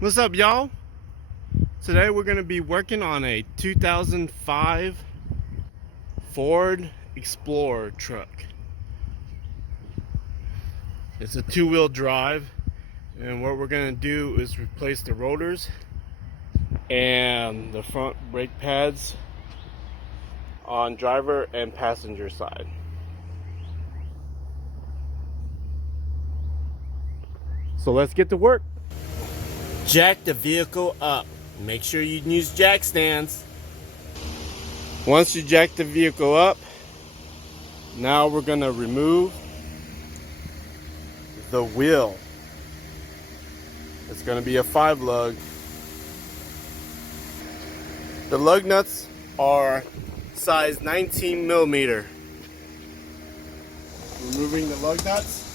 What's up, y'all? Today we're going to be working on a 2005 Ford Explorer truck. It's a two-wheel drive, and what we're going to do is replace the rotors and the front brake pads on driver and passenger side. So let's get to work. Jack the vehicle up. Make sure you use jack stands. Once you jack the vehicle up, now we're going to remove the wheel. It's going to be a 5-lug. The lug nuts are size 19 millimeter. Removing the lug nuts.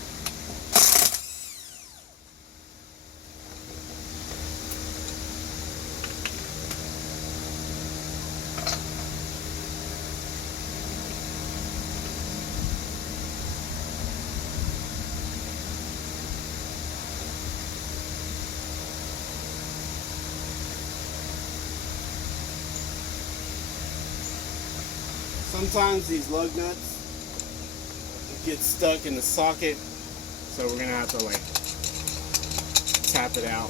Sometimes these lug nuts get stuck in the socket, so we're gonna have to like tap it out.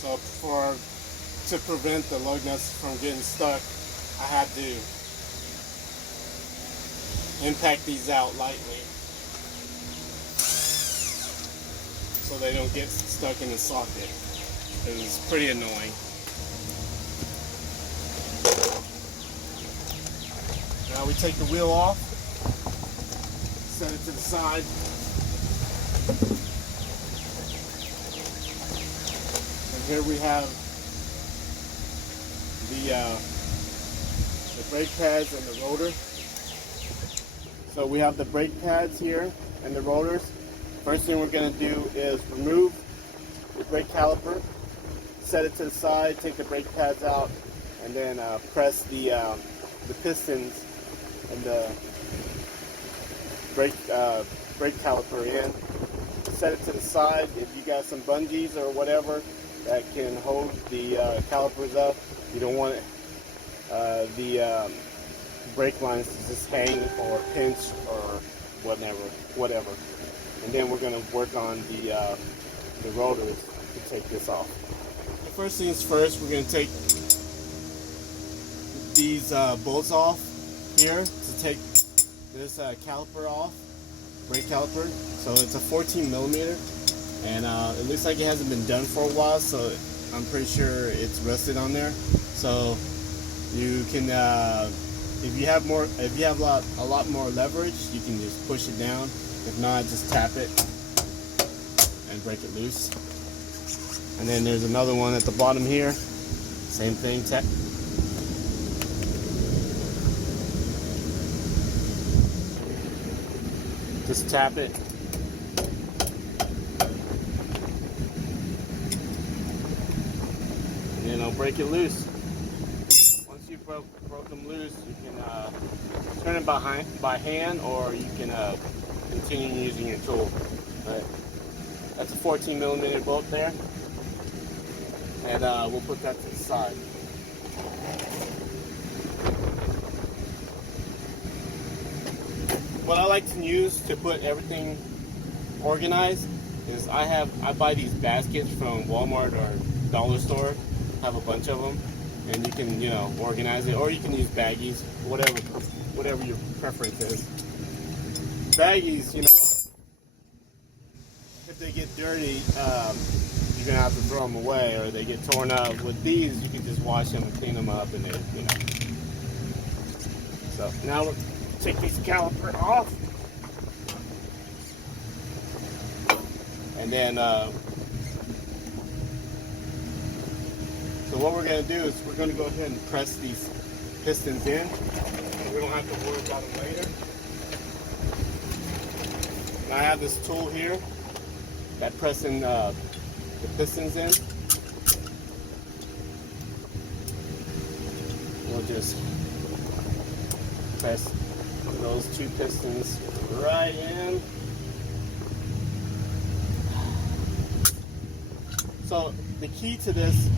So to prevent the lug nuts from getting stuck, I had to impact these out lightly so they don't get stuck in the socket. It's pretty annoying. Now we take the wheel off, set it to the side. Here we have the brake pads and the rotor. So we have the brake pads here and the rotors. First thing we're going to do is remove the brake caliper, set it to the side, take the brake pads out, and then press the pistons and the brake caliper in. Set it to the side. If you got some bungees or whatever that can hold the calipers up, you don't want the brake lines to just hang or pinch or whatever. And then we're going to work on the rotors to take this off. The first things first, we're going to take these bolts off here to take this caliper off, brake caliper. So it's a 14 millimeter. And it looks like it hasn't been done for a while, so I'm pretty sure it's rusted on there. So you can, if you have a lot more leverage, you can just push it down. If not, just tap it and break it loose. And then there's another one at the bottom here. Same thing. Just tap it. And I'll break it loose. Once you've broke them loose, you can turn it by hand, or you can continue using your tool. But that's a 14 millimeter bolt there, and we'll put that to the side. What I like to use to put everything organized is I buy these baskets from Walmart or Dollar Store. Have a bunch of them, and you can organize it, or you can use baggies, whatever your preference is. Baggies, if they get dirty, you're gonna have to throw them away, or they get torn up. With these, you can just wash them and clean them up, and So now we'll take this caliper off, and then So what we're going to do is we're going to go ahead and press these pistons in. We don't have to worry about them later. And I have this tool here that pressing the pistons in. We'll just press those two pistons right in. So the key to this,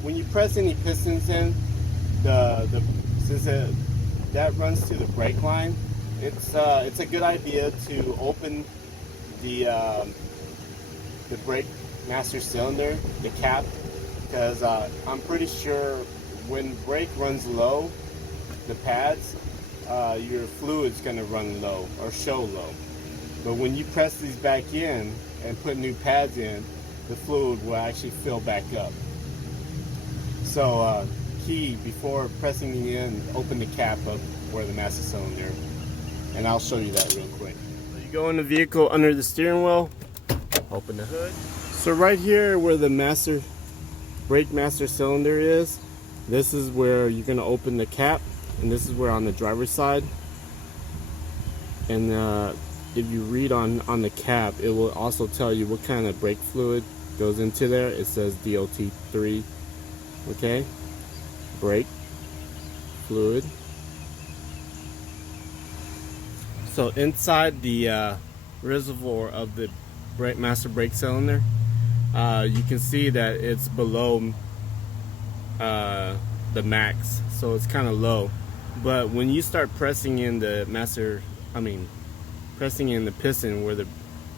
when you press any pistons in, since that runs to the brake line, it's a good idea to open the brake master cylinder, the cap, because I'm pretty sure when brake runs low, the pads, your fluid's going to run low or show low. But when you press these back in and put new pads in, the fluid will actually fill back up. So key, before pressing it in, open the cap up where the master cylinder, and I'll show you that real quick. So you go in the vehicle under the steering wheel, open the hood. So right here where the brake master cylinder is, this is where you're going to open the cap, and this is where on the driver's side. And if you read on the cap, it will also tell you what kind of brake fluid goes into there. It says DOT3, okay? Brake fluid. So inside the reservoir of the master brake cylinder, you can see that it's below the max, so it's kind of low. But when you start pressing in pressing in the piston where the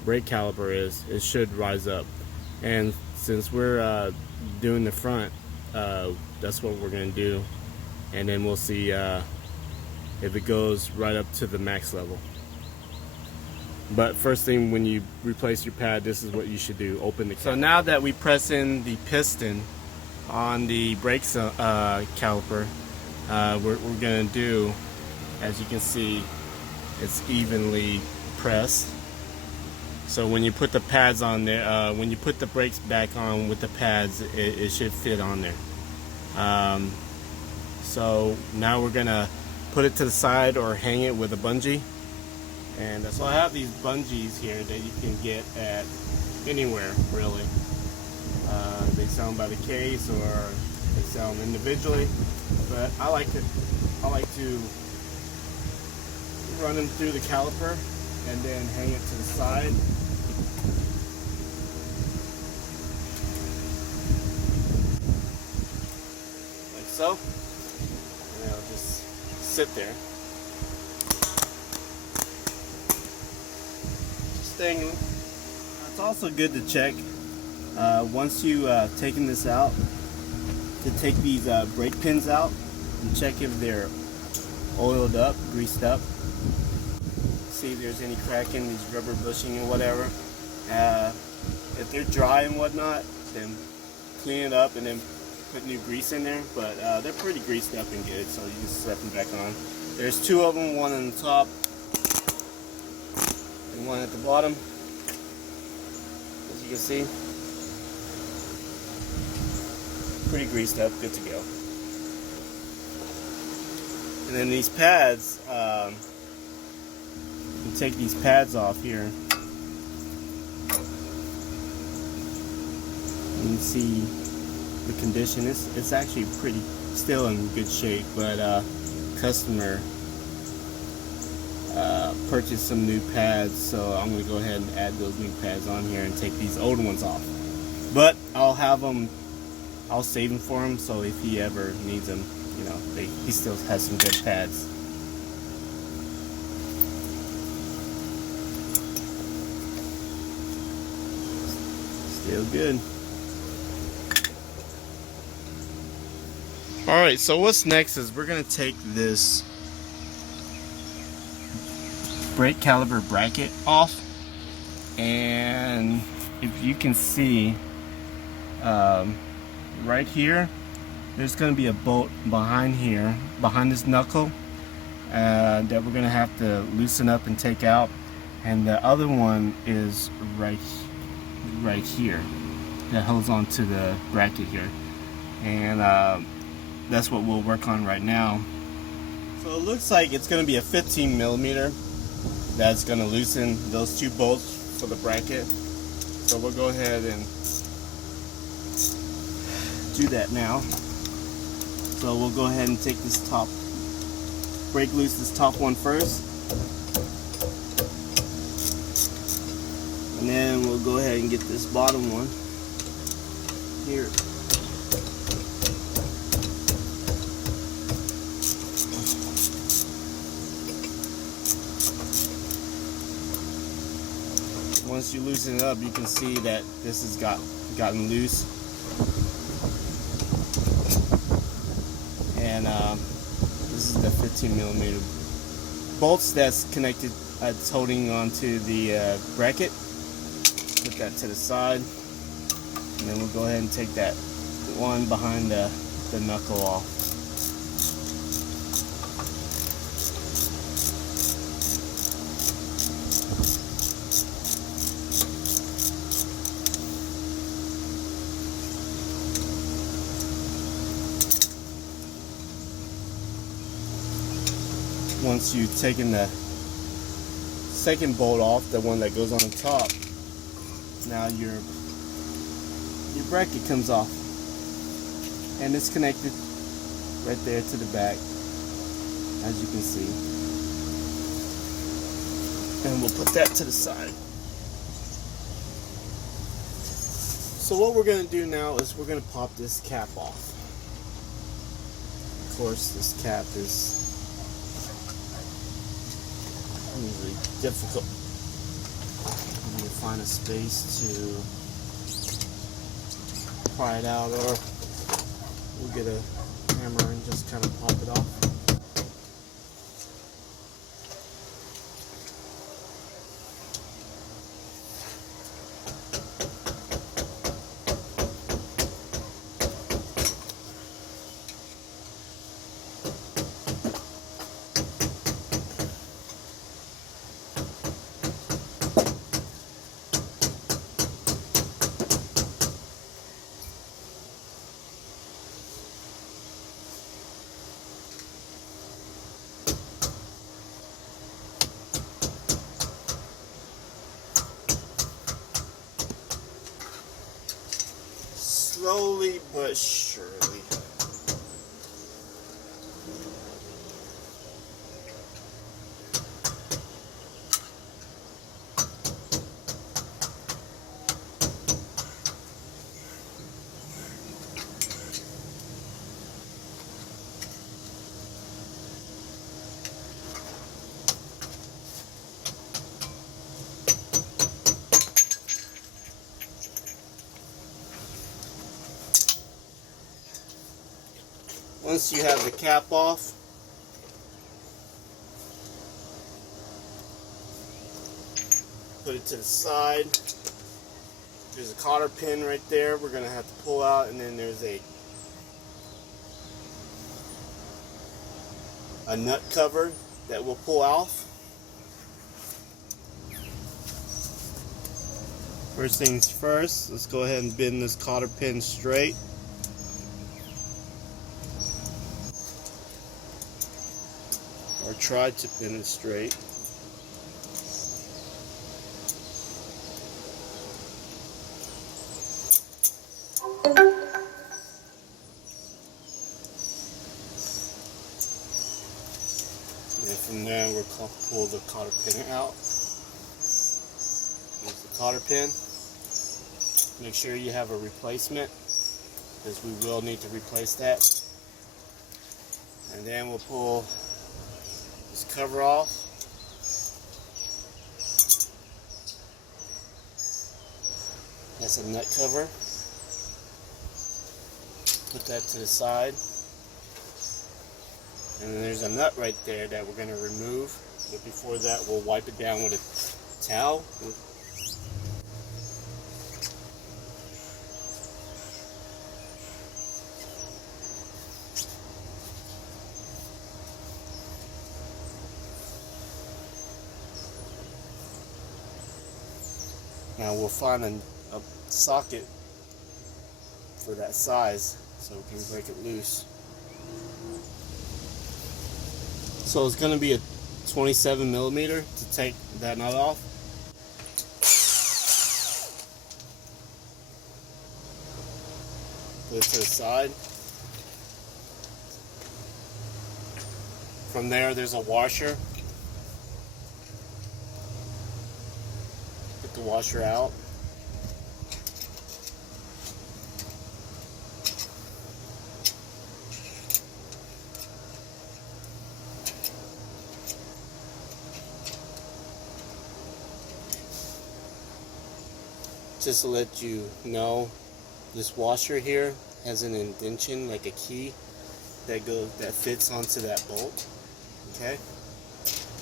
brake caliper is, it should rise up. And since we're doing the front, that's what we're going to do, and then we'll see if it goes right up to the max level. But first thing, when you replace your pad, this is what you should do: open the cap. So now that we press in the piston on the brake caliper, what we're going to do, as you can see, it's evenly pressed. So when you put the pads on there, when you put the brakes back on with the pads, it should fit on there. So now we're gonna put it to the side or hang it with a bungee. And so I have these bungees here that you can get at anywhere, really. They sell them by the case or they sell them individually. But I like to run them through the caliper and then hang it to the side. Like so. And then I'll just sit there. Just hanging. It's also good to check once you taken this out, to take these brake pins out and check if they're oiled up, greased up. See if there's any crack in these rubber bushing or whatever. If they're dry and whatnot, then clean it up and then put new grease in there. But they're pretty greased up and good, so you just slap them back on. There's two of them, one on the top and one at the bottom, as you can see. Pretty greased up, good to go. And then these pads, you take these pads off here. You can see the condition. It's actually still in good shape, but customer purchased some new pads, so I'm going to go ahead and add those new pads on here and take these old ones off. But I'll save them for him, so if he ever needs them, you know, he still has some good pads. Still good. Alright, so what's next is we're going to take this brake caliper bracket off, and if you can see right here, there's going to be a bolt behind here, behind this knuckle, that we're going to have to loosen up and take out, and the other one is right here. that holds on to the bracket here, and that's what we'll work on right now. So it looks like it's going to be a 15 millimeter that's going to loosen those two bolts for the bracket. So we'll go ahead and do that now. So we'll go ahead and take this top, break loose this top one first, and then we'll go ahead and get this bottom one here. Once you loosen it up, you can see that this has gotten loose, and this is the 15 millimeter bolts that's connected. It's holding onto the bracket. Put that to the side, and then we'll go ahead and take that one behind the knuckle off. Once you've taken the second bolt off, the one that goes on the top, now your bracket comes off, and it's connected right there to the back, as you can see. And we'll put that to the side. So what we're going to do now is we're going to pop this cap off. Of course, this cap is usually difficult. You need to find a space to pry it out, or we'll get a hammer and just kind of pop it off. Slowly but surely. Once you have the cap off, put it to the side. There's a cotter pin right there we're going to have to pull out, and then there's a nut cover that we'll pull off. First things first, let's go ahead and bend this cotter pin straight. Or try to pin it straight. And from there, we'll pull the cotter pin out. Here's the cotter pin. Make sure you have a replacement, because we will need to replace that. And then we'll pull this cover off. That's a nut cover. Put that to the side. And then there's a nut right there that we're going to remove. But before that, we'll wipe it down with a towel. Now we'll find a socket for that size, so we can break it loose. So it's going to be a 27 millimeter to take that nut off. Put it to the side. From there, there's a washer. Get the washer out. Just to let you know, this washer here has an indentation, like a key that fits onto that bolt. Okay,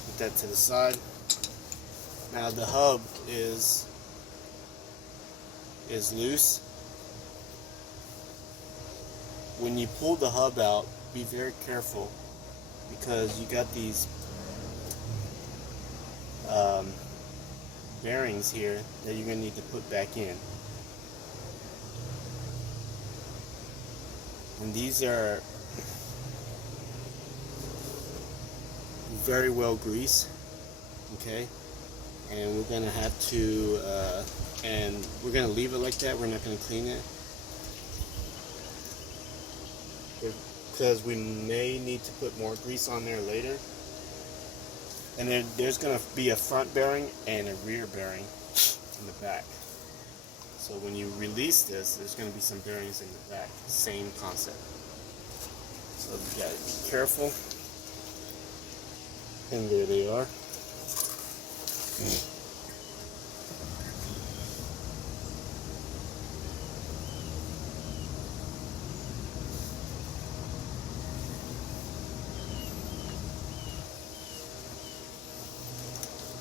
put that to the side. Now the hub is loose. When you pull the hub out, be very careful, because you got these bearings here that you're going to need to put back in. And these are very well greased, okay? And we're going to have to, and we're going to leave it like that. We're not going to clean it, because we may need to put more grease on there later. And then there's going to be a front bearing and a rear bearing in the back. So when you release this, there's going to be some bearings in the back. Same concept. So you got to be careful. And there they are.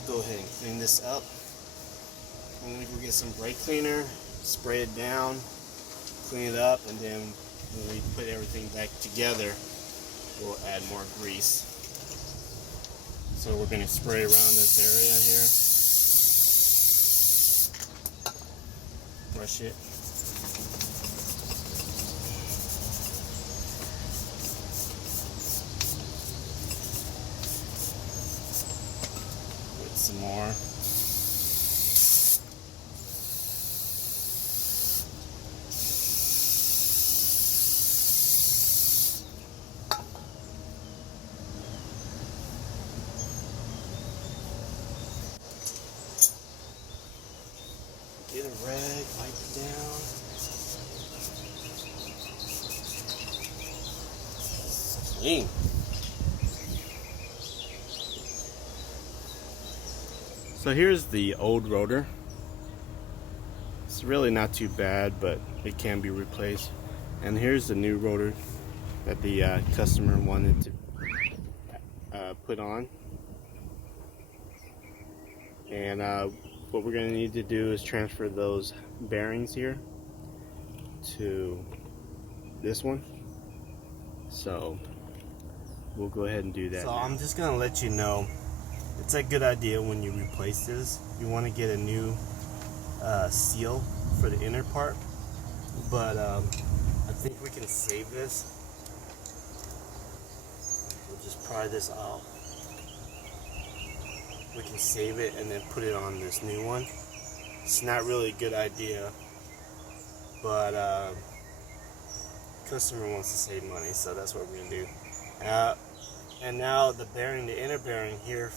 Go ahead and clean this up. I'm going to go get some brake cleaner, spray it down, clean it up, and then when we put everything back together, we'll add more grease. So we're going to spray around this area here. Brush it. Put some more. Get a rag, wipe it down. Clean. So here's the old rotor. It's really not too bad, but it can be replaced. And here's the new rotor that the customer wanted to put on. And what we're going to need to do is transfer those bearings here to this one. So we'll go ahead and do that. So now, I'm just going to let you know, it's a good idea when you replace this. You want to get a new seal for the inner part. But I think we can save this. We'll just pry this out. We can save it and then put it on this new one. It's not really a good idea, but customer wants to save money, so that's what we're gonna do. And now the bearing, the inner bearing here,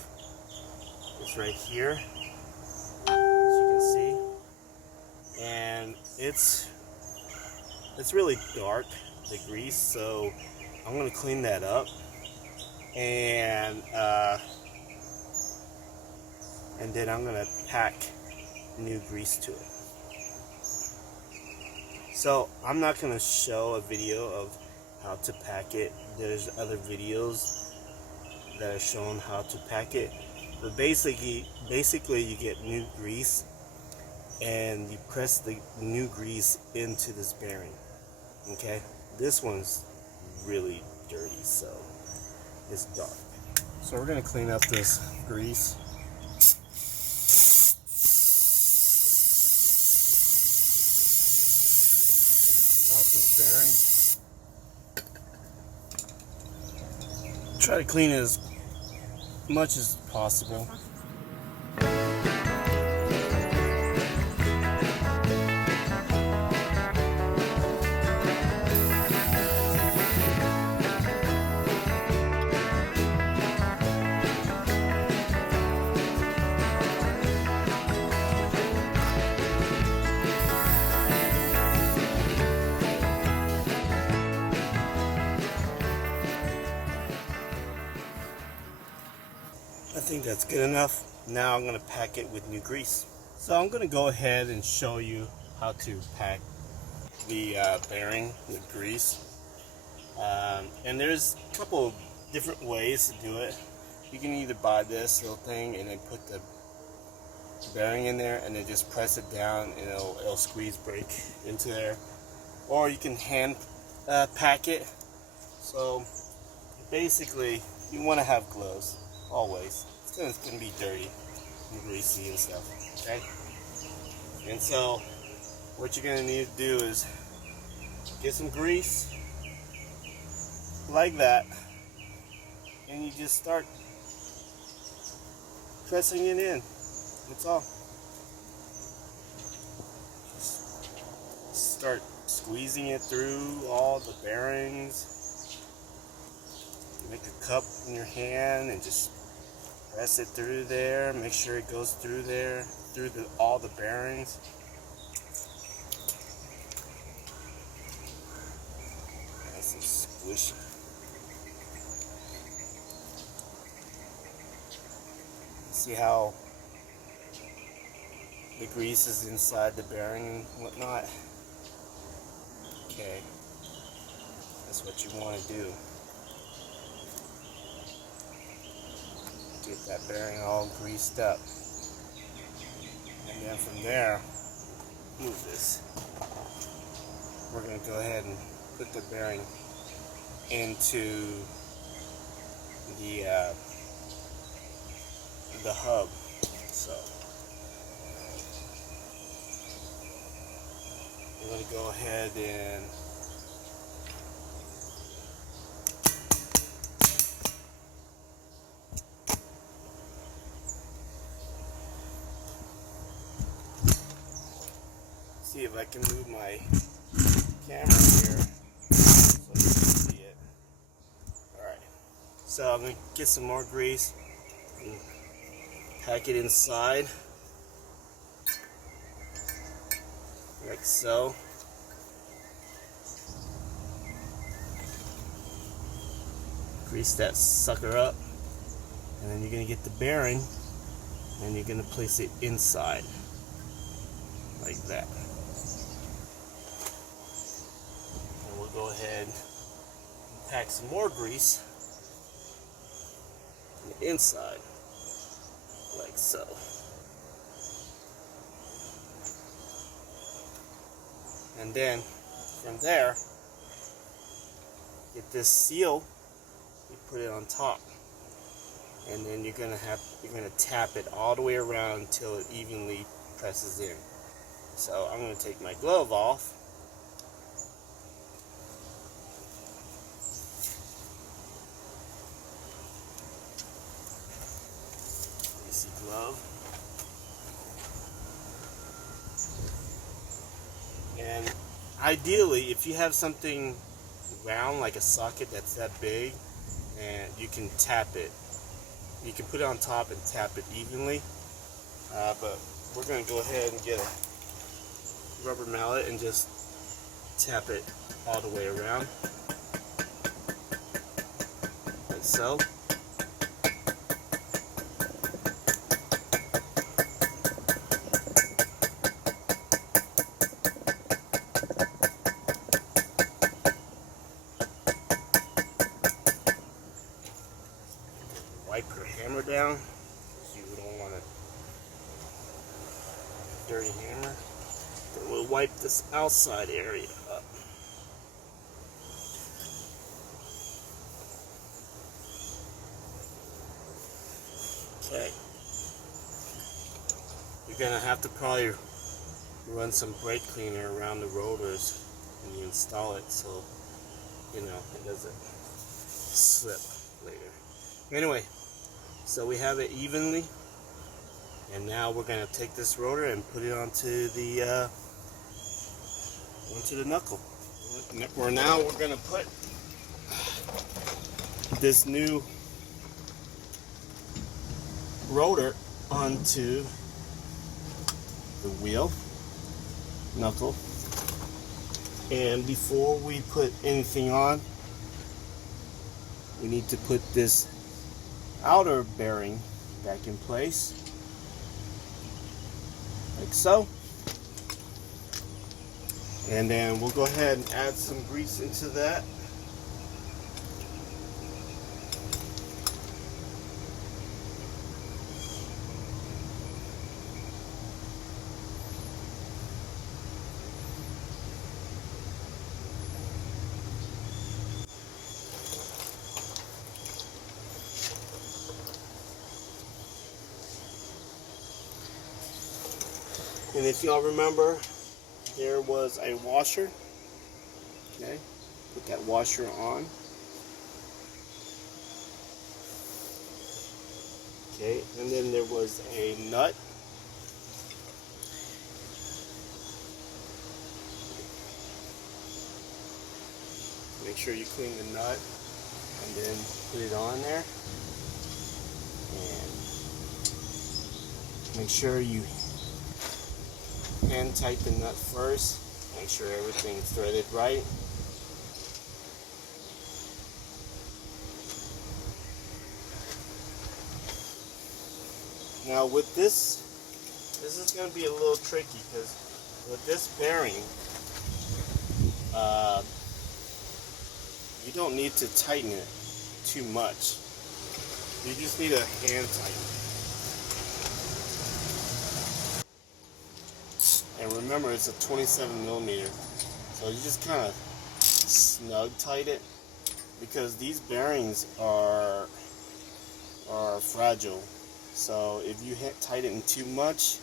is right here, as you can see, and it's really dark, the grease. So I'm gonna clean that up, and then I'm gonna pack new grease to it. So I'm not gonna show a video of how to pack it. There's other videos that are showing how to pack it. But basically you get new grease and you press the new grease into this bearing. Okay? This one's really dirty, so it's dark. So we're gonna clean up this grease. off this bearing. Try to clean it as much as possible. I think that's good enough. Now I'm going to pack it with new grease. So I'm going to go ahead and show you how to pack the bearing with grease. And there's a couple different ways to do it. You can either buy this little thing and then put the bearing in there and then just press it down and it'll squeeze break into there. Or you can hand pack it. So basically you want to have gloves always. It's going to be dirty and greasy and stuff, okay? And so what you're going to need to do is get some grease like that, and you just start pressing it in. That's all. Just start squeezing it through all the bearings. Make a cup in your hand and just press it through there. Make sure it goes through there, through all the bearings. Nice and squishy. See how the grease is inside the bearing and whatnot? Okay, that's what you want to do. Get that bearing all greased up. And then from there, move this. We're going to go ahead and put the bearing into the hub. So we're going to go ahead and see if I can move my camera here so you can see it. Alright, so I'm going to get some more grease and pack it inside like so. Grease that sucker up, and then you're going to get the bearing and you're going to place it inside like that. And we'll go ahead and pack some more grease on the inside like so. And then from there, get this seal, you put it on top, and then you're gonna tap it all the way around until it evenly presses in. So I'm gonna take my glove off. Easy glove. And ideally, if you have something round like a socket that's that big, and you can tap it, you can put it on top and tap it evenly. But we're going to go ahead and get a rubber mallet and just tap it all the way around, like so. Wipe your hammer down, so you don't want a dirty hammer. Then we'll wipe this outside area up. Okay. You're gonna have to probably run some brake cleaner around the rotors when you install it, so you know it doesn't slip later. Anyway, so we have it evenly, and now we're going to take this rotor and put it onto the knuckle. Now we're going to put this new rotor onto the wheel knuckle, and before we put anything on, we need to put this outer bearing back in place, like so. And then we'll go ahead and add some grease into that. And if y'all remember, there was a washer. Okay, put that washer on. Okay, and then there was a nut. Make sure you clean the nut and then put it on there. And make sure you hand tight the nut first. Make sure everything's threaded right. Now with this is going to be a little tricky, because with this bearing, you don't need to tighten it too much. You just need a hand tighten. And remember, it's a 27mm, so you just kind of snug tight it, because these bearings are fragile. So if you tighten it too much,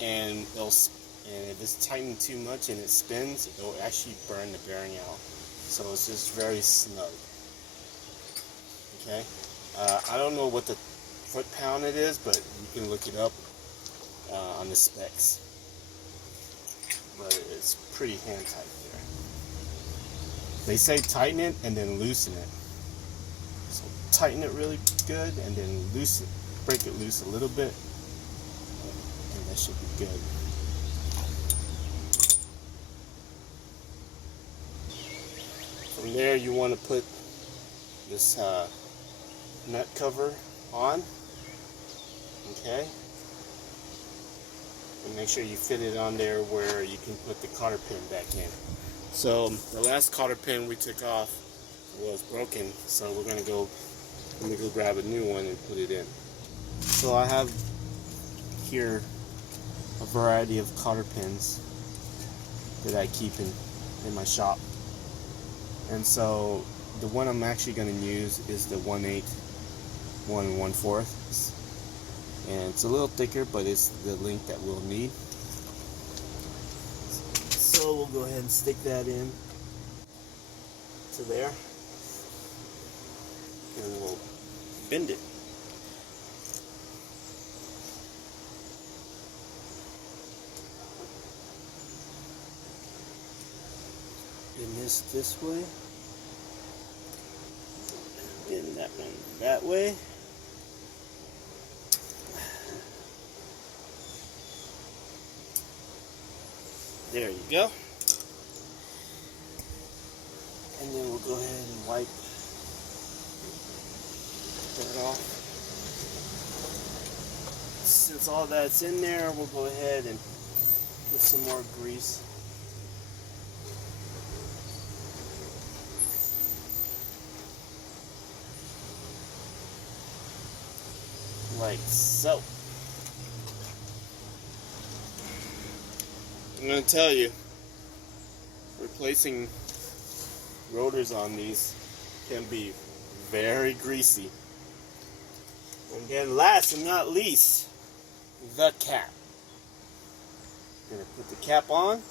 and if it's tightened too much and it spins, it will actually burn the bearing out. So it's just very snug. Okay, I don't know what the foot-pound it is, but you can look it up on the specs. But it's pretty hand tight there. They say tighten it and then loosen it. So tighten it really good and then loosen, break it loose a little bit, and that should be good. From there, you want to put this nut cover on. Okay, and make sure you fit it on there where you can put the cotter pin back in. So the last cotter pin we took off was broken, so we're gonna go grab a new one and put it in. So I have here a variety of cotter pins that I keep in my shop, and so the one I'm actually going to use is the 1/8, 1 1/4, and it's a little thicker, but it's the length that we'll need. So we'll go ahead and stick that in to there, and we'll bend it. Bend this way. Bend that one that way. There you go. And then we'll go ahead and wipe that off. Since all that's in there, we'll go ahead and put some more grease. Like so. I'm going to tell you, replacing rotors on these can be very greasy. And then last and not least, the cap. I'm going to put the cap on,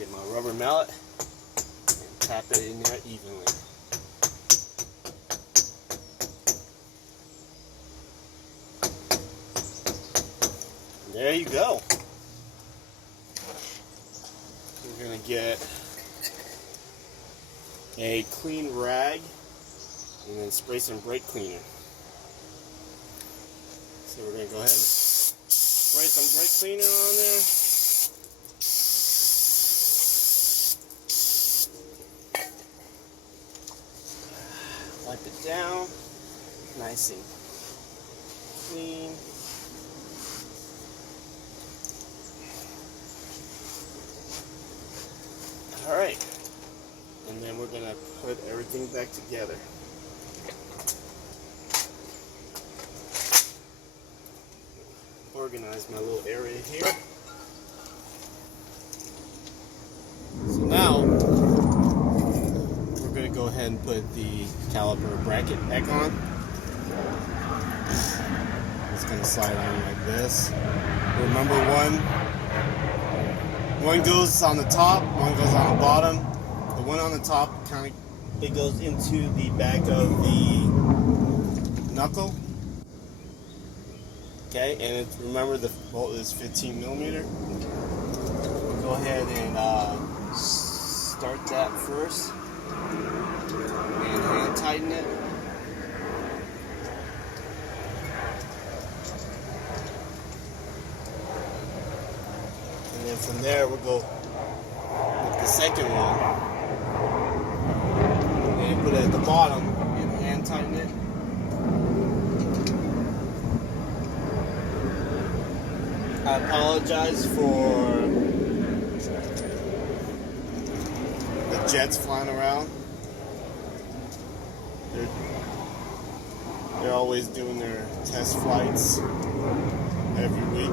Get my rubber mallet and tap it in there evenly. And there you go. We're going to get a clean rag and then spray some brake cleaner. So we're going to go ahead and spray some brake cleaner on there. Wipe it down, nice and clean. Alright, and then we're going to put everything back together. Organize my little area here. So now we're going to go ahead and put the caliper bracket back on. It's going to slide on like this. Remember, one goes on the top, one goes on the bottom. The one on the top it goes into the back of the knuckle. Okay, and remember the bolt is 15 millimeter. We'll go ahead and start that first and hand tighten it. And then from there we'll go with the second one and put it at the bottom and hand tighten it. I apologize for the jets flying around. They're always doing their test flights every week.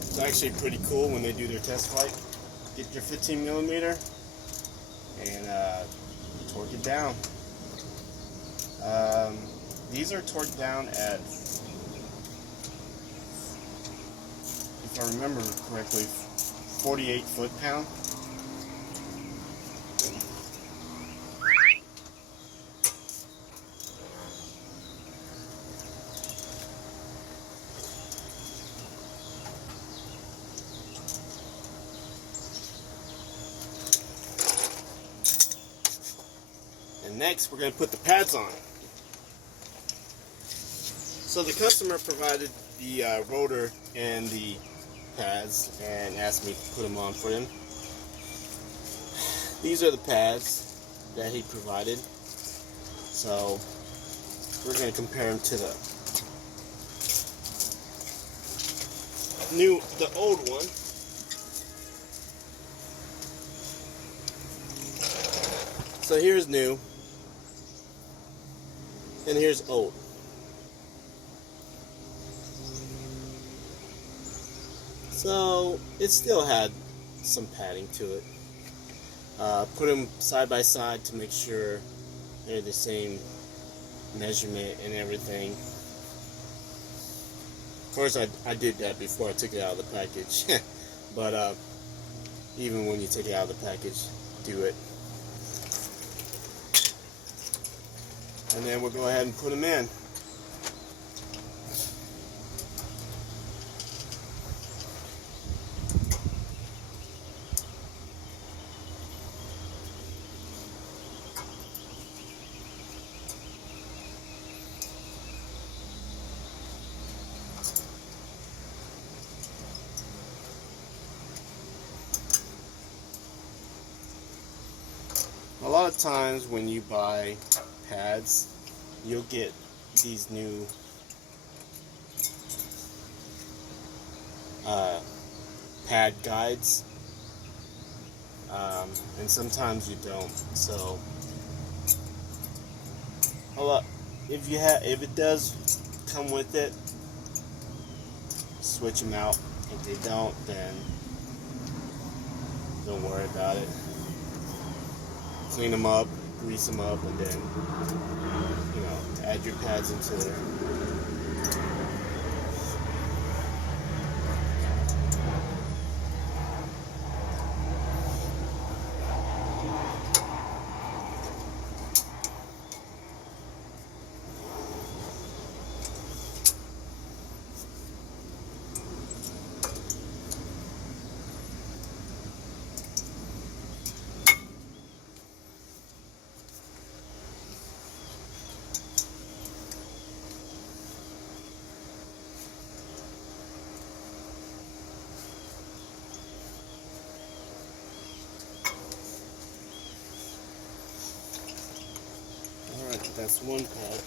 It's actually pretty cool when they do their test flight. Get your 15 millimeter and torque it down. These are torqued down at, if I remember correctly, 48 foot-pound. And next, we're going to put the pads on. So the customer provided the rotor and the pads and asked me to put them on for him. These are the pads that he provided. So we're going to compare them to the old one. So here's new and here's old. So it still had some padding to it. Put them side by side to make sure they're the same measurement and everything. Of course, I did that before I took it out of the package. But even when you take it out of the package, do it. And then we'll go ahead and put them in. A lot of times when you buy pads, you'll get these new pad guides, and sometimes you don't. So if it does come with it, switch them out. If they don't, then don't worry about it. Clean them up, grease them up, and then, add your pads into there. That's one pad.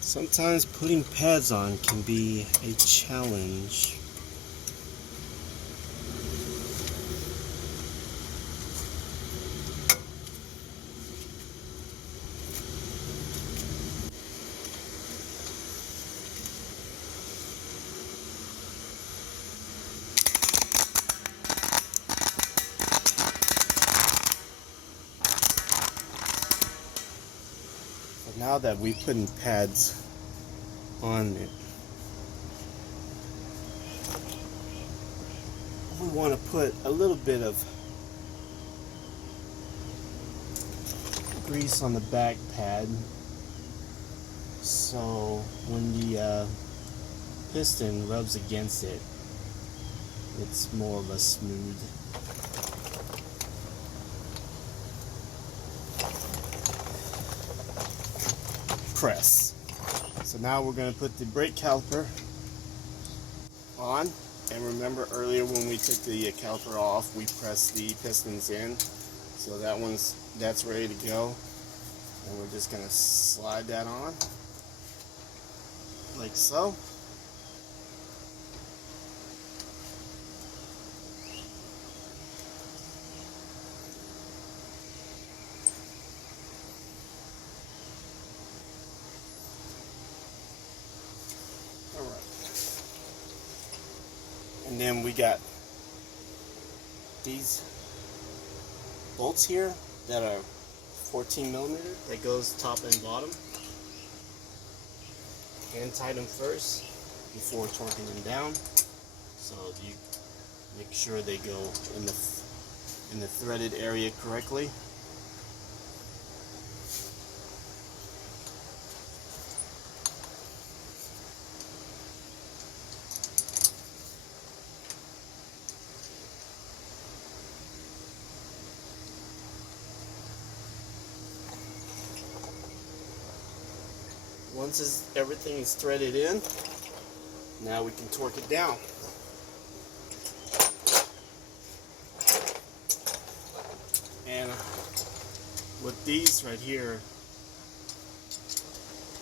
Sometimes putting pads on can be a challenge. So now that we've put in pads on it, we want to put a little bit of grease on the back pad, so when the piston rubs against it, it's more of a smooth press. So now we're going to put the brake caliper on, and remember earlier when we took the caliper off, we pressed the pistons in, so that's ready to go, and we're just going to slide that on like so. And then we got these bolts here that are 14 millimeter that goes top and bottom. Hand tighten them first before torquing them down, so you make sure they go in the threaded area correctly. Once everything is threaded in, now we can torque it down. And with these right here,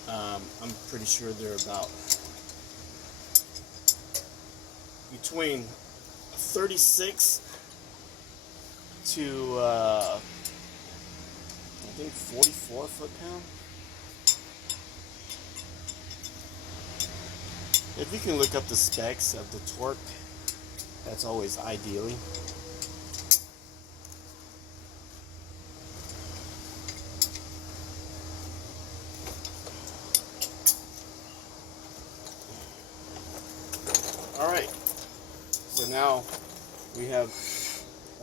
I'm pretty sure they're about between 36 to I think 44 foot-pound. If you can look up the specs of the torque, that's always ideally. Alright, so now we have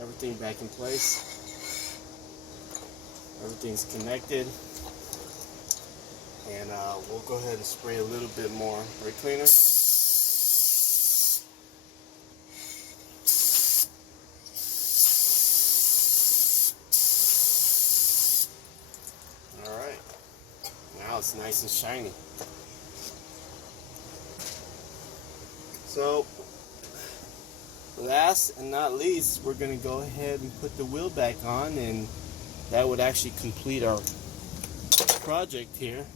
everything back in place. Everything's connected. And we'll go ahead and spray a little bit more brake cleaner. Alright, now it's nice and shiny. So, last and not least, we're going to go ahead and put the wheel back on, and that would actually complete our project here.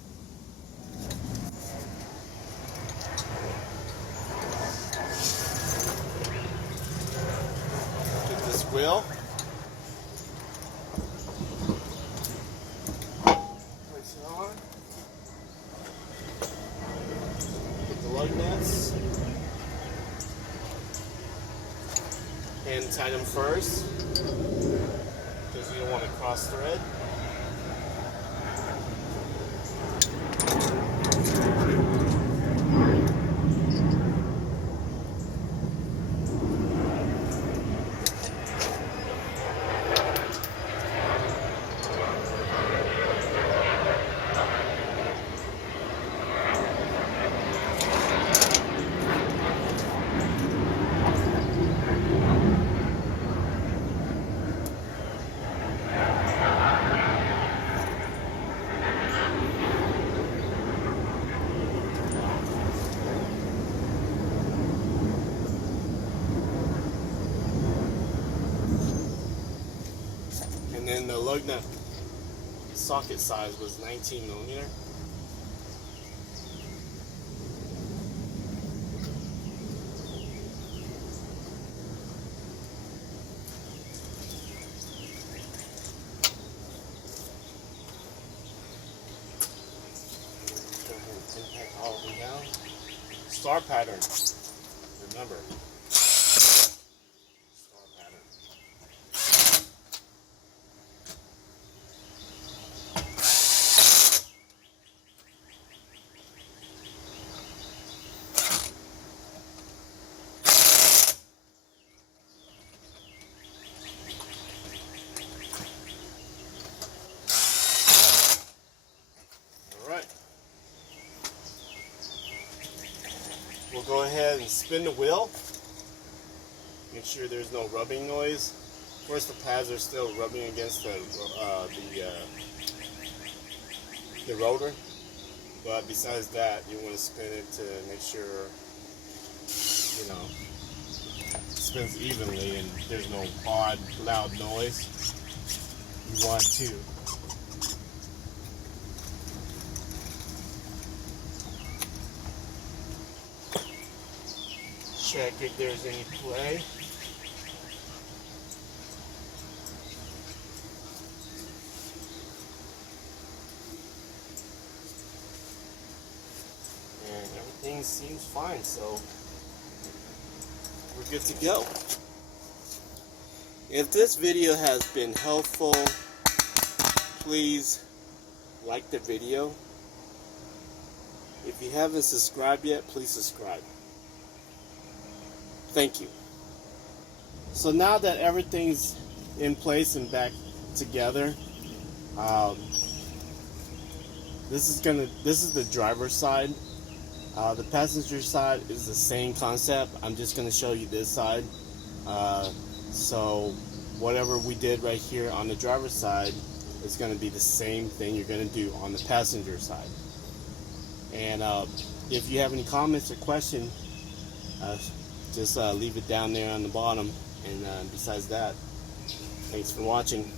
Wheel. Place it on. Put the lug nuts. Hand tighten them first, because you don't want to cross thread. lug nut socket size was 19 millimeter. Go ahead and pin pack all of them down. Star pattern. Remember. Star pattern. Alright. We'll go ahead and spin the wheel. Make sure there's no rubbing noise. Of course, the pads are still rubbing against the rotor, but besides that, you want to spin it to make sure it spins evenly and there's no odd, loud noise. You want to check if there's any play. And everything seems fine, so we're good to go. If this video has been helpful, please like the video. If you haven't subscribed yet, please subscribe. Thank you. So now that everything's in place and back together, this is the driver's side. The passenger side is the same concept. I'm just going to show you this side. So whatever we did right here on the driver's side is going to be the same thing you're going to do on the passenger side. And if you have any comments or questions, just leave it down there on the bottom. And besides that, thanks for watching.